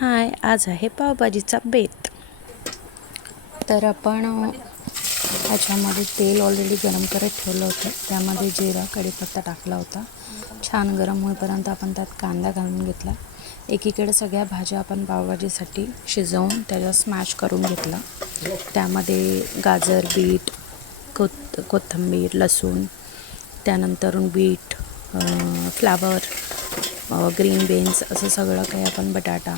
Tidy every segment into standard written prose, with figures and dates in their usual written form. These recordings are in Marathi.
हाय, आज आहे पावभाजीचा बेत. तर आपण ह्याच्यामध्ये तेल ऑलरेडी गरम करत ठेवलं होतं. त्यामध्ये जिरा कढीपत्ता टाकला होता. छान गरम होईपर्यंत आपण त्यात कांदा घालून घेतला. एकीकडे सगळ्या भाज्या आपण पावभाजीसाठी शिजवून त्याला स्मॅश करून घेतला. त्यामध्ये गाजर, बीट, कोथिंबीर, लसूण, त्यानंतरून बीट, फ्लावर, ग्रीन बीन्स असं सगळं काही आपण बटाटा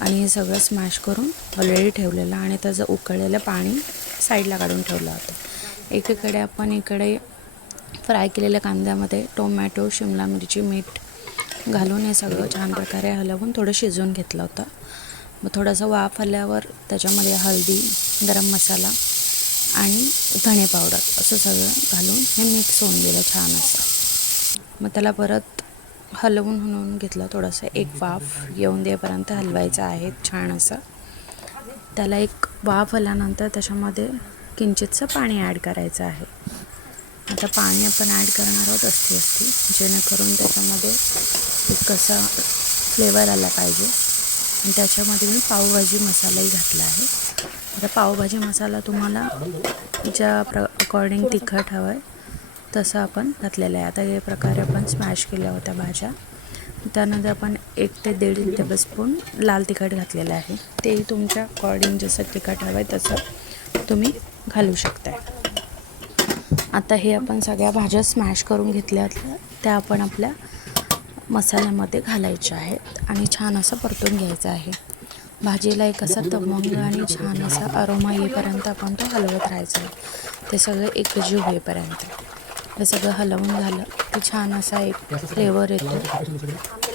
आणि हे सगळं स्मॅश करून ऑलरेडी ठेवलेलं आणि त्याचं उकळलेलं पाणी साईडला काढून ठेवलं होतं. एकीकडे आपण इकडे फ्राय केलेल्या कांद्यामध्ये टोमॅटो, शिमला मिरची, मीठ घालून हे सगळं छान प्रकारे हलवून थोडं शिजवून घेतलं होतं. मग थोडंसं वाफ आल्यावर त्याच्यामध्ये हळदी, गरम मसाला आणि धणे पावडर असं सगळं घालून हे मिक्स होऊन दिलं छान असं. मग त्याला परत हलवून घेतलं. थोडंसं एक वाफ येऊन देईपर्यंत हलवायचं आहे छान असं. त्याला एक वाफ आल्यानंतर त्याच्यामध्ये किंचितसं पाणी ॲड करायचं आहे. आता पाणी आपण ॲड करणार आहोत असती जेणेकरून त्याच्यामध्ये एक कसा फ्लेवर आला पाहिजे. आणि त्याच्यामध्ये मी पावभाजी मसालाही घातला आहे. आता पावभाजी मसाला तुम्हाला ज्या अकॉर्डिंग तिखट हवं आहे तसं आपण घातलेलं आहे. आता या प्रकारे आपण स्मॅश केल्या होत्या भाज्या. त्यानंतर आपण 1 ते 1.5 टेबलस्पून लाल तिखट घातलेलं आहे. तेही तुमच्या अकॉर्डिंग जसं तिखट हवं आहे तसं तुम्ही घालू शकता. आता हे आपण सगळ्या भाज्या स्मॅश करून घेतल्या त्या आपण आपल्या मसाल्यामध्ये घालायच्या आहेत आणि छान असं परतून घ्यायचं आहे. भाजीला एक असा खमंग आणि छान असा अरोमा येईपर्यंत आपण तो हलवत राहायचं आहे. ते सगळं एकजीव होईपर्यंत. हे सगळं हलवून झालं की छान असा एक फ्लेवर येतो.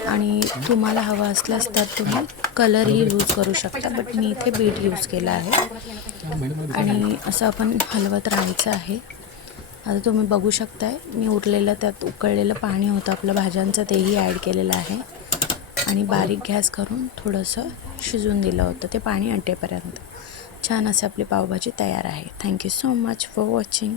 आणि तुम्हाला हवा असल्यास तर तुम्ही कलरही यूज करू शकता, बट मी इथे बीट यूज केला आहे. आणि असं आपण हलवत राहायचं आहे. आता तुम्ही बघू शकताय मी उरलेलं त्यात उकळलेलं पाणी होतं आपलं भाज्यांचं तेही ॲड केलेलं आहे आणि बारीक गॅस करून थोडंसं शिजून दिलं होतं ते पाणी आटेपर्यंत. छान असं आपली पावभाजी तयार आहे. Thank you so much for watching.